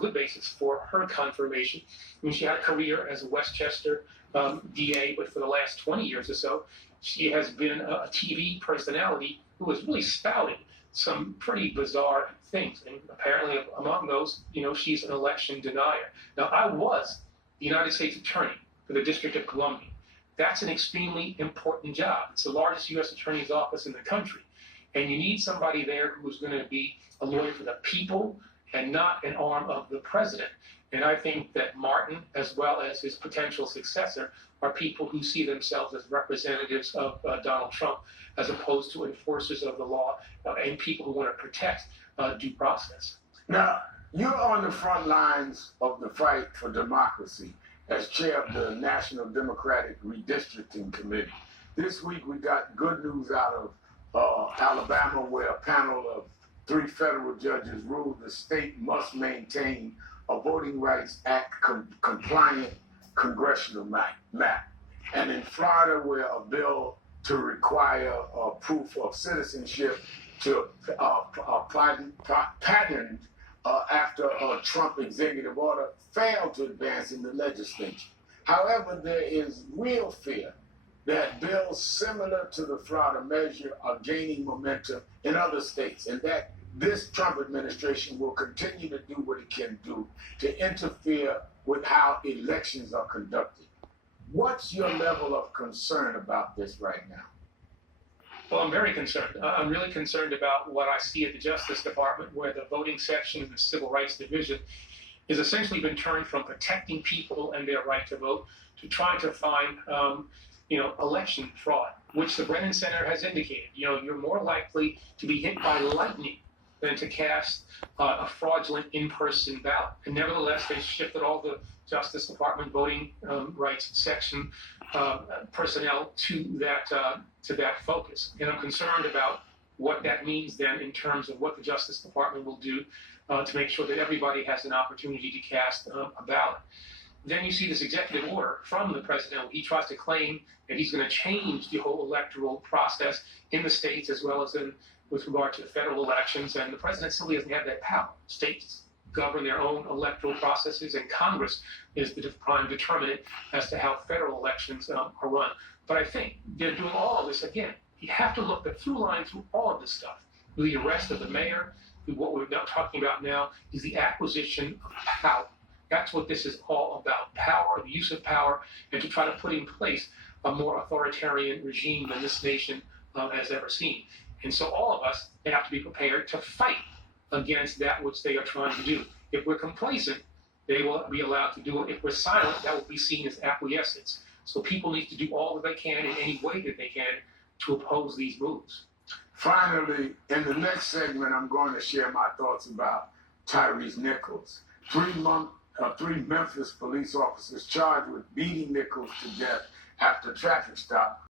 good basis for her confirmation. I mean, she had a career as a Westchester DA, but for the last 20 years or so, she has been a TV personality who has really spouted some pretty bizarre things. And apparently, among those, she's an election denier. Now, I was the United States Attorney for the District of Columbia. That's an extremely important job. It's the largest U.S. Attorney's office in the country. And you need somebody there who's going to be a lawyer for the people and not an arm of the president. And I think that Martin, as well as his potential successor, are people who see themselves as representatives of Donald Trump, as opposed to enforcers of the law and people who want to protect due process. Now, you're on the front lines of the fight for democracy as chair of the National Democratic Redistricting Committee. This week, we got good news out of Alabama, where a panel of 3 federal judges ruled the state must maintain a Voting Rights Act compliant congressional map. And in Florida, where a bill to require proof of citizenship to patent after a Trump executive order failed to advance in the legislature. However, there is real fear that bills similar to the Florida measure are gaining momentum in other states, and that this Trump administration will continue to do what it can do to interfere with how elections are conducted. What's your level of concern about this right now? Well, I'm very concerned. I'm really concerned about what I see at the Justice Department, where the voting section of the Civil Rights Division has essentially been turned from protecting people and their right to vote to trying to find, election fraud, which the Brennan Center has indicated. You're more likely to be hit by lightning than to cast a fraudulent in-person ballot. And nevertheless, they shifted all the Justice Department voting rights section personnel to that focus. And I'm concerned about what that means then in terms of what the Justice Department will do to make sure that everybody has an opportunity to cast a ballot. Then you see this executive order from the president. He tries to claim that he's going to change the whole electoral process in the states as well as with regard to the federal elections. And the president simply doesn't have that power. States govern their own electoral processes, and Congress is the prime determinant as to how federal elections are run. But I think they're doing all of this, again, you have to look the through line through all of this stuff. The arrest of the mayor, what we're now talking about now is the acquisition of power. That's what this is all about, power, the use of power, and to try to put in place a more authoritarian regime than this nation has ever seen. And so all of us have to be prepared to fight against that which they are trying to do. If we're complacent, they will be allowed to do it. If we're silent, that will be seen as acquiescence. So people need to do all that they can in any way that they can to oppose these moves. Finally, in the next segment, I'm going to share my thoughts about Tyrese Nichols. 3 Memphis police officers charged with beating Nichols to death after a traffic stop